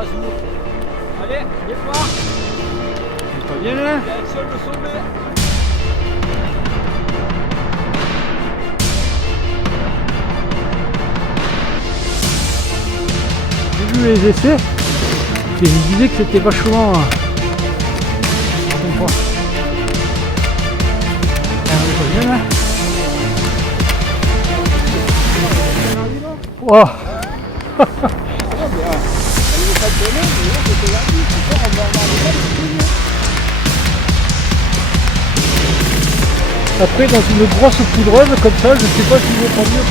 Strasbourg. Allez, départ. C'est pas bien là. Direction le sommet. J'ai vu les essais et je disais que c'était vachement sympa. C'est pas bien là. Wow. Après dans une grosse poudreuse comme ça, je sais pas si vaut pas mieux.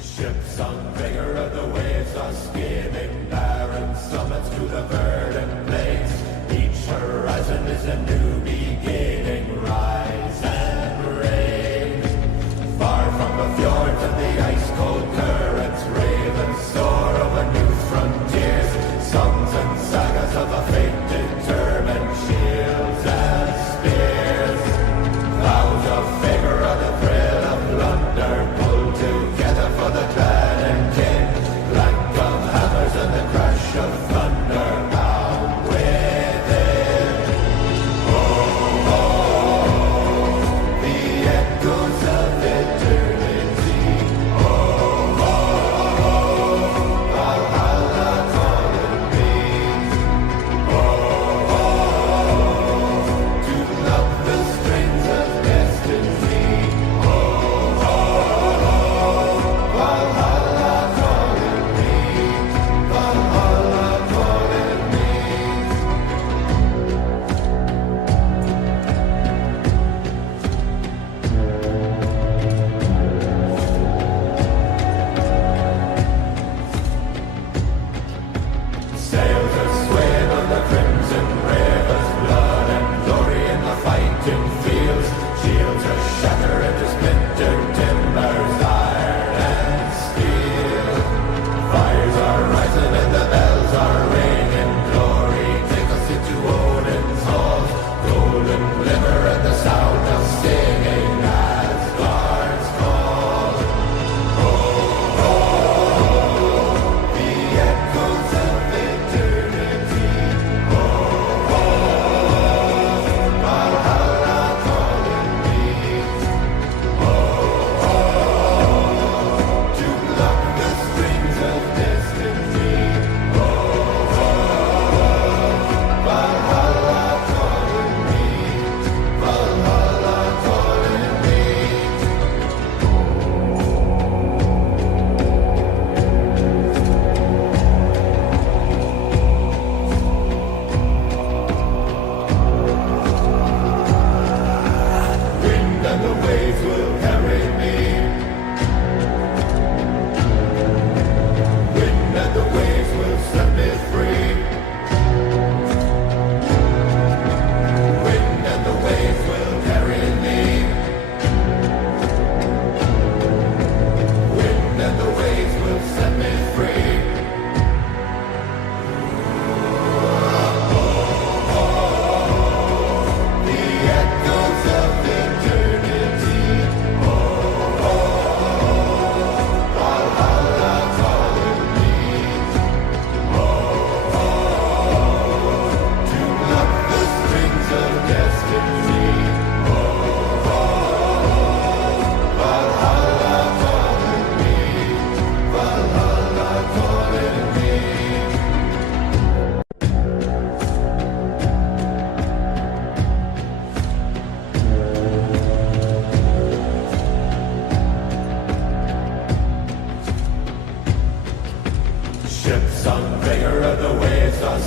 Ships on vigor of the waves are skimming barren summits to the verdant plains. Each horizon is a new beginning. Rise and reign. Far from the fjords and the ice-cold currents, ravens soar over new frontiers. Songs and sagas of a fate determined, shields and spears.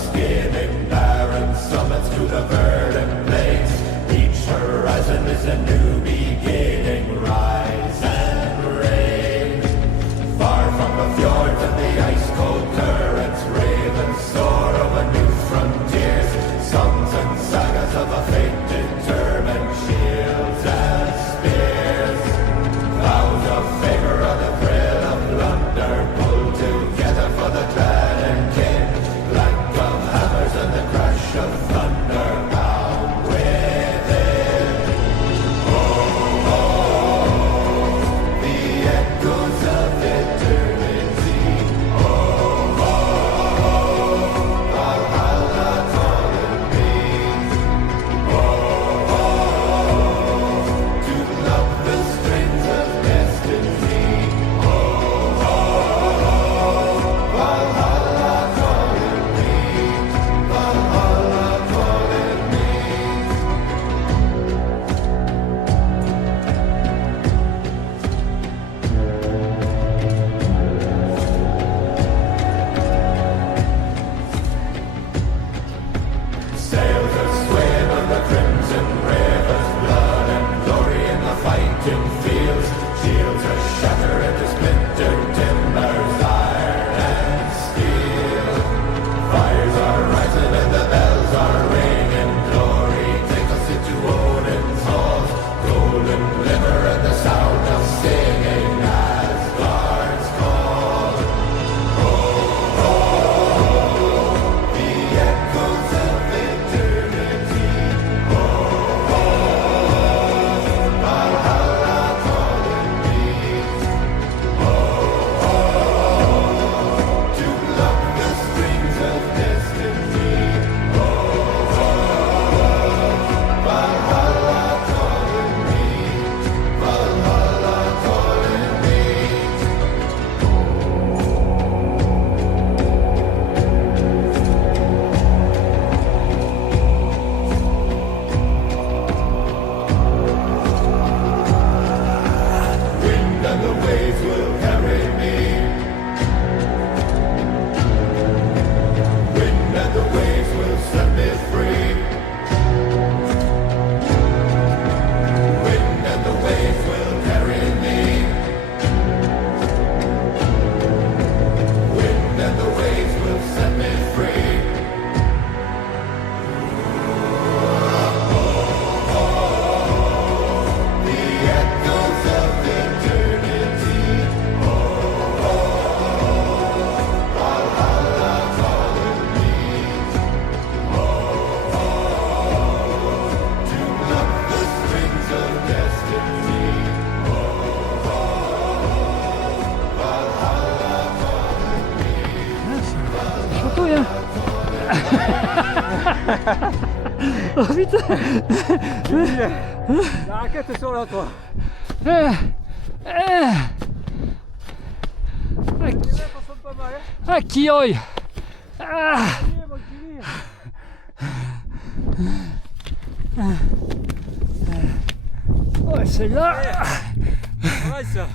skimming barren summits to the verdant plains. Each horizon is a new beginning. Rise and reign. Far from the fjords and the ice-cold currents, ravens soar over new frontiers. Songs and sagas of a fate determined, shields and spears. Vows of favor or the thrill of plunder, pulled together for the clan and kin. Clank of hammers and the crash of thunder, bound within. Oh, oh, the echoes of eternity. Oh, oh, Valhalla calling me. Oh, oh, to love the strings of destiny. Oh, oh, Valhalla calling me. Valhalla calling me. Sails are swaying on the crimson rivers, blood and glory in the fighting fields. Shields are shattered into splintered timbers, iron and steel. Fires are rising and the bells are ringing. Glory, take us into Odin's halls. Golden glimmer and the sound of singing as guards call. Oh, oh, the echoes of eternity. Oh, oh, Valhalla calling me. Oh, oh, to love the strings of destiny. Oh, oh, Valhalla calling me. Valhalla calling me. Wind and the waves will carry me. Wind and the waves will set me free. Wind and the waves will carry me. Wind and the waves will set me free. The echoes of eternity. Oh, oh, Valhalla calling me. Oh, oh, to love the strings of destiny. Oh, oh, Valhalla calling me. Żartuję. O, widzę. La raquette sur là, toi. Ça sonne pas mal, hein. Aqui, oi. Ah. Allez, mon Jimmy. Ouais, celle-là. Ouais, ça.